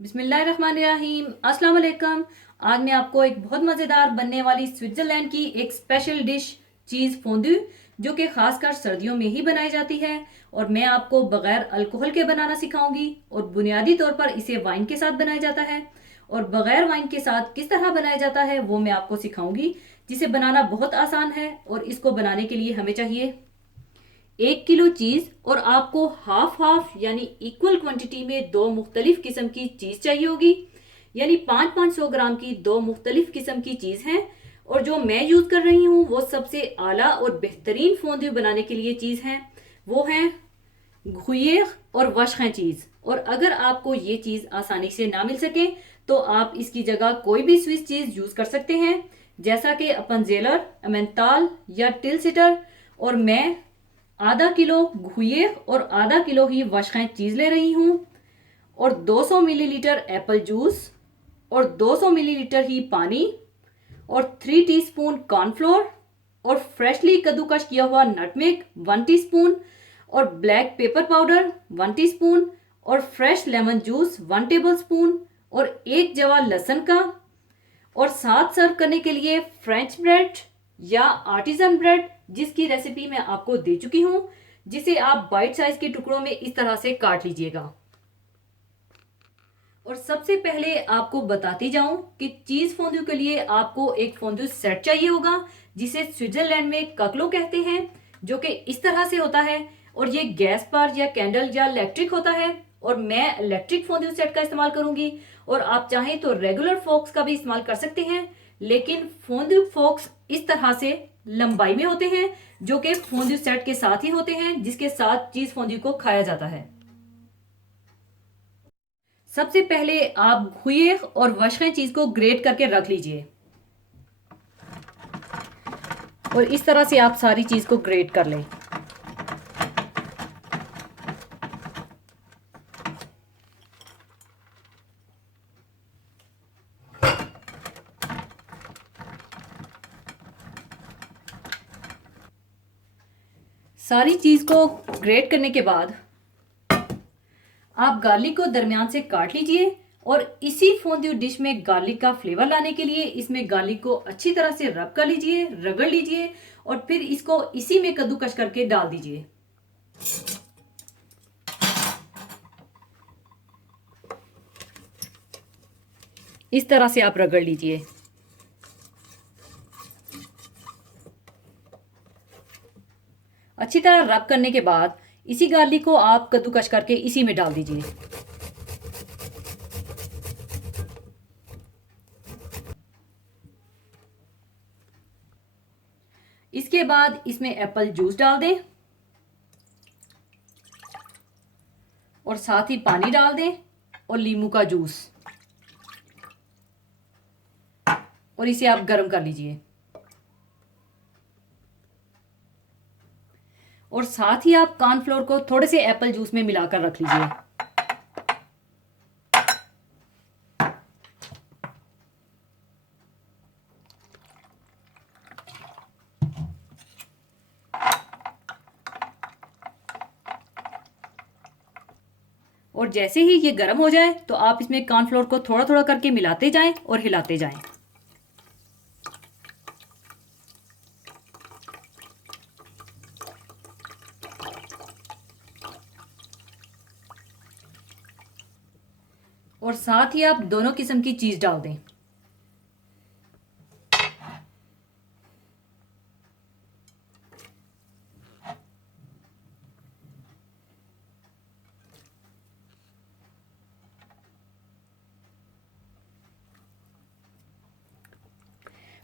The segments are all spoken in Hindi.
बिस्मिल्लाहिर्रहमानिर्रहीम। अस्सलाम वालेकुम। आज मैं आपको एक बहुत मज़ेदार बनने वाली स्विट्ज़रलैंड की एक स्पेशल डिश चीज़ फोंदू जो कि ख़ासकर सर्दियों में ही बनाई जाती है और मैं आपको बग़ैर अल्कोहल के बनाना सिखाऊंगी। और बुनियादी तौर पर इसे वाइन के साथ बनाया जाता है और बग़ैर वाइन के साथ किस तरह बनाया जाता है वो मैं आपको सिखाऊंगी, जिसे बनाना बहुत आसान है। और इसको बनाने के लिए हमें चाहिए 1 किलो चीज़ और आपको हाफ हाफ यानी इक्वल क्वांटिटी में दो मुख्तलिफ किस्म की चीज़ चाहिए होगी। यानी 500-500 ग्राम की दो मुख्तलिफ किस्म की चीज़ हैं। और जो मैं यूज़ कर रही हूँ वो सबसे आला और बेहतरीन फोंदू बनाने के लिए चीज़ है, वो है घुयेर और वशखें चीज़। और अगर आपको ये चीज़ आसानी से ना मिल सके तो आप इसकी जगह कोई भी स्विस चीज़ यूज़ कर सकते हैं, जैसा कि अपनजेलर, एमेंटाल या टिलसिटर। और मैं आधा किलो घुये और आधा किलो ही वशखें चीज़ ले रही हूँ और 200 मिलीलीटर एप्पल जूस और 200 मिलीलीटर ही पानी और 3 टीस्पून कॉर्नफ्लोर और फ्रेशली कद्दूकश किया हुआ नटमेग 1 टीस्पून और ब्लैक पेपर पाउडर 1 टीस्पून और फ्रेश लेमन जूस 1 टेबलस्पून और एक जवा लहसुन का। और साथ सर्व करने के लिए फ्रेंच ब्रेड या आर्टिजन ब्रेड, जिसकी रेसिपी मैं आपको दे चुकी हूं, जिसे आप बाइट साइज के टुकड़ों में इस तरह से काट लीजिएगा। और सबसे पहले आपको बताती जाऊं कि चीज फोंदू के लिए आपको एक फोंदू सेट चाहिए होगा, जिसे स्विट्जरलैंड में ककलो कहते हैं, जो कि इस तरह से होता है। और ये गैस पर या कैंडल या इलेक्ट्रिक होता है और मैं इलेक्ट्रिक फोंदू सेट का इस्तेमाल करूंगी। और आप चाहें तो रेगुलर फोक्स का भी इस्तेमाल कर सकते हैं, लेकिन फोंदू फोक्स इस तरह से लंबाई में होते हैं जो कि फोंदू सेट के साथ ही होते हैं, जिसके साथ चीज फोंदू को खाया जाता है। सबसे पहले आप घुये और वशखें चीज को ग्रेट करके रख लीजिए और इस तरह से आप सारी चीज को ग्रेट कर लें। सारी चीज को ग्रेट करने के बाद आप गार्लिक को दरमियान से काट लीजिए और इसी फोंदू डिश में गार्लिक का फ्लेवर लाने के लिए इसमें गार्लिक को अच्छी तरह से रब कर लीजिए, रगड़ लीजिए और फिर इसको इसी में कद्दूकश करके डाल दीजिए। इस तरह से आप रगड़ लीजिए। अच्छी तरह रब करने के बाद इसी गार्लिक को आप कद्दूकश करके इसी में डाल दीजिए। इसके बाद इसमें एप्पल जूस डाल दें और साथ ही पानी डाल दें और नींबू का जूस, और इसे आप गर्म कर लीजिए। और साथ ही आप कॉर्नफ्लोर को थोड़े से एप्पल जूस में मिलाकर रख लीजिए। और जैसे ही ये गर्म हो जाए तो आप इसमें कॉर्नफ्लोर को थोड़ा थोड़ा करके मिलाते जाएं और हिलाते जाएं। और साथ ही आप दोनों किस्म की चीज डाल दें।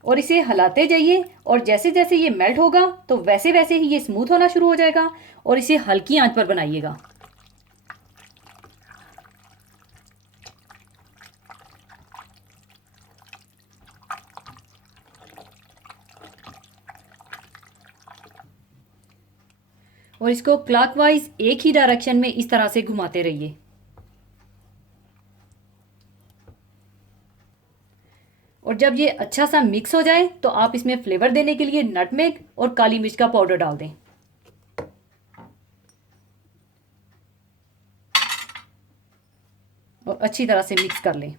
और इसे हिलाते जाइए और जैसे जैसे ये मेल्ट होगा तो वैसे वैसे ही ये स्मूथ होना शुरू हो जाएगा। और इसे हल्की आंच पर बनाइएगा। और इसको क्लॉकवाइज एक ही डायरेक्शन में इस तरह से घुमाते रहिए। और जब ये अच्छा सा मिक्स हो जाए तो आप इसमें फ्लेवर देने के लिए नटमेग और काली मिर्च का पाउडर डाल दें। और अच्छी तरह से मिक्स कर लें।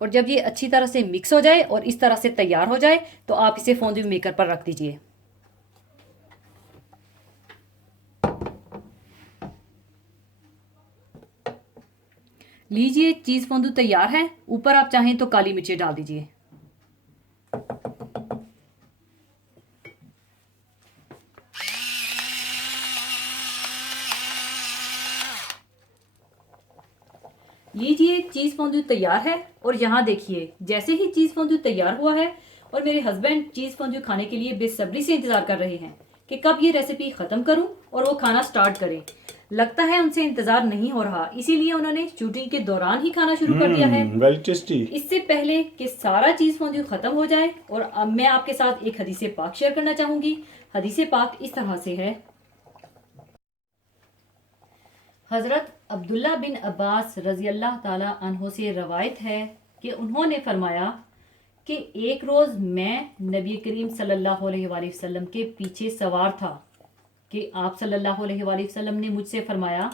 और जब ये अच्छी तरह से मिक्स हो जाए और इस तरह से तैयार हो जाए तो आप इसे फोंदू मेकर पर रख दीजिए। लीजिए, चीज़ फोंदू तैयार है। ऊपर आप चाहें तो काली मिर्ची डाल दीजिए। लीजिए, चीज़ फोंदू तैयार है। और यहाँ देखिए, जैसे ही चीज़ फोंदू तैयार हुआ है और मेरे हस्बैंड चीज़ फोंदू खाने के लिए बेसब्री से इंतज़ार कर रहे हैं कि कब ये रेसिपी ख़त्म करूं और वो खाना स्टार्ट करें। लगता है उनसे इंतज़ार नहीं हो रहा, इसीलिए उन्होंने शूटिंग के दौरान ही खाना शुरू कर दिया है। Very tasty. इससे पहले कि सारा चीज़ फोंदू ख़त्म हो जाए, और अब मैं आपके साथ एक हदीसे पाक शेयर करना चाहूँगी। हदीसे पाक इस तरह से है। हज़रत अब्दुल्ला बिन अब्बास रज़ी अल्लाह ताला अन्हो से रवायत है कि उन्होंने फरमाया कि एक रोज़ मैं नबी करीम सल्लल्लाहु अलैहि वसल्लम के पीछे सवार था कि आप सल्लल्लाहु अलैहि वसल्लम ने मुझसे फरमाया,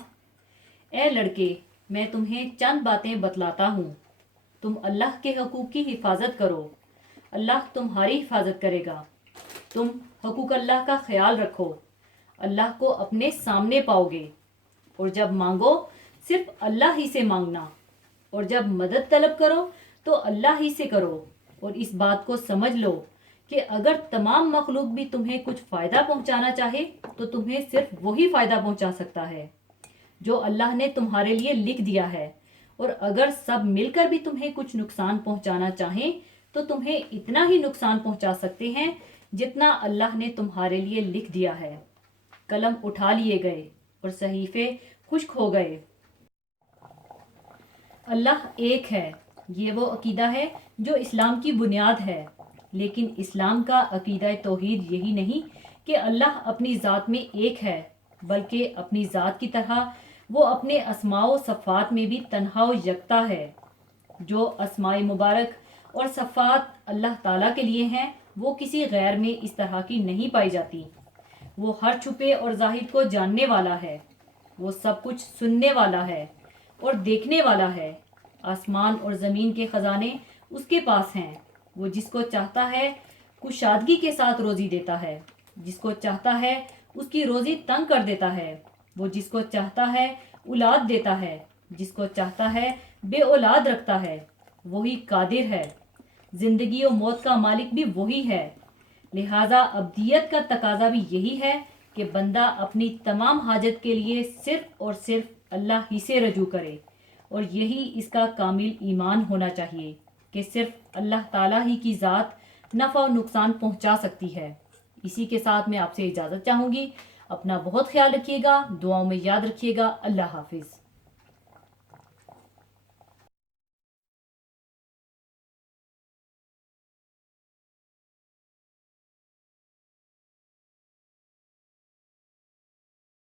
ए लड़के, मैं तुम्हें चंद बातें बतलाता हूँ। तुम अल्लाह के हकूक़ की हिफाजत करो, अल्लाह तुम्हारी हिफाजत करेगा। तुम हकूक़ अल्लाह का ख्याल रखो, अल्लाह को अपने सामने पाओगे। और जब मांगो सिर्फ अल्लाह ही से मांगना, और जब मदद तलब करो तो अल्लाह ही से करो। और इस बात को समझ लो कि अगर तमाम मखलूक भी तुम्हें कुछ फ़ायदा पहुंचाना चाहे तो तुम्हें सिर्फ वही फ़ायदा पहुंचा सकता है जो अल्लाह ने तुम्हारे लिए लिख दिया है। और अगर सब मिलकर भी तुम्हें कुछ नुकसान पहुंचाना चाहें तो तुम्हें इतना ही नुकसान पहुंचा सकते हैं जितना अल्लाह ने तुम्हारे लिए लिख दिया है। कलम उठा लिए गए और सहीफे खुश्क हो गए। अल्लाह एक है, ये वो अकीदा है जो इस्लाम की बुनियाद है। लेकिन इस्लाम का अकीदा तौहीद यही नहीं कि अल्लाह अपनी ज़ात में एक है, बल्कि अपनी ज़ात की तरह वो अपने अस्माओ सफ़ात में भी तन्हा व यकता है। जो अस्माए मुबारक और सफ़ात अल्लाह ताला के लिए हैं वो किसी गैर में इस तरह की नहीं पाई जाती। वो हर छुपे और ज़ाहिर को जानने वाला है। वो सब कुछ सुनने वाला है और देखने वाला है। आसमान और ज़मीन के ख़जाने उसके पास हैं। वो जिसको चाहता है कुशादगी के साथ रोज़ी देता है, जिसको चाहता है उसकी रोज़ी तंग कर देता है। वो जिसको चाहता है औलाद देता है, जिसको चाहता है बे औलाद रखता है। वही कादिर है, ज़िंदगी और मौत का मालिक भी वही है। लिहाजा अब्दियत का तकाजा भी यही है कि बंदा अपनी तमाम हाजत के लिए सिर्फ और सिर्फ अल्लाह ही से रजू करे। और यही इसका कामिल ईमान होना चाहिए कि सिर्फ अल्लाह ताला ही की ज़ात नफ़ा और नुकसान पहुंचा सकती है। इसी के साथ मैं आपसे इजाज़त चाहूँगी। अपना बहुत ख्याल रखिएगा, दुआओं में याद रखिएगा। अल्लाह हाफिज़।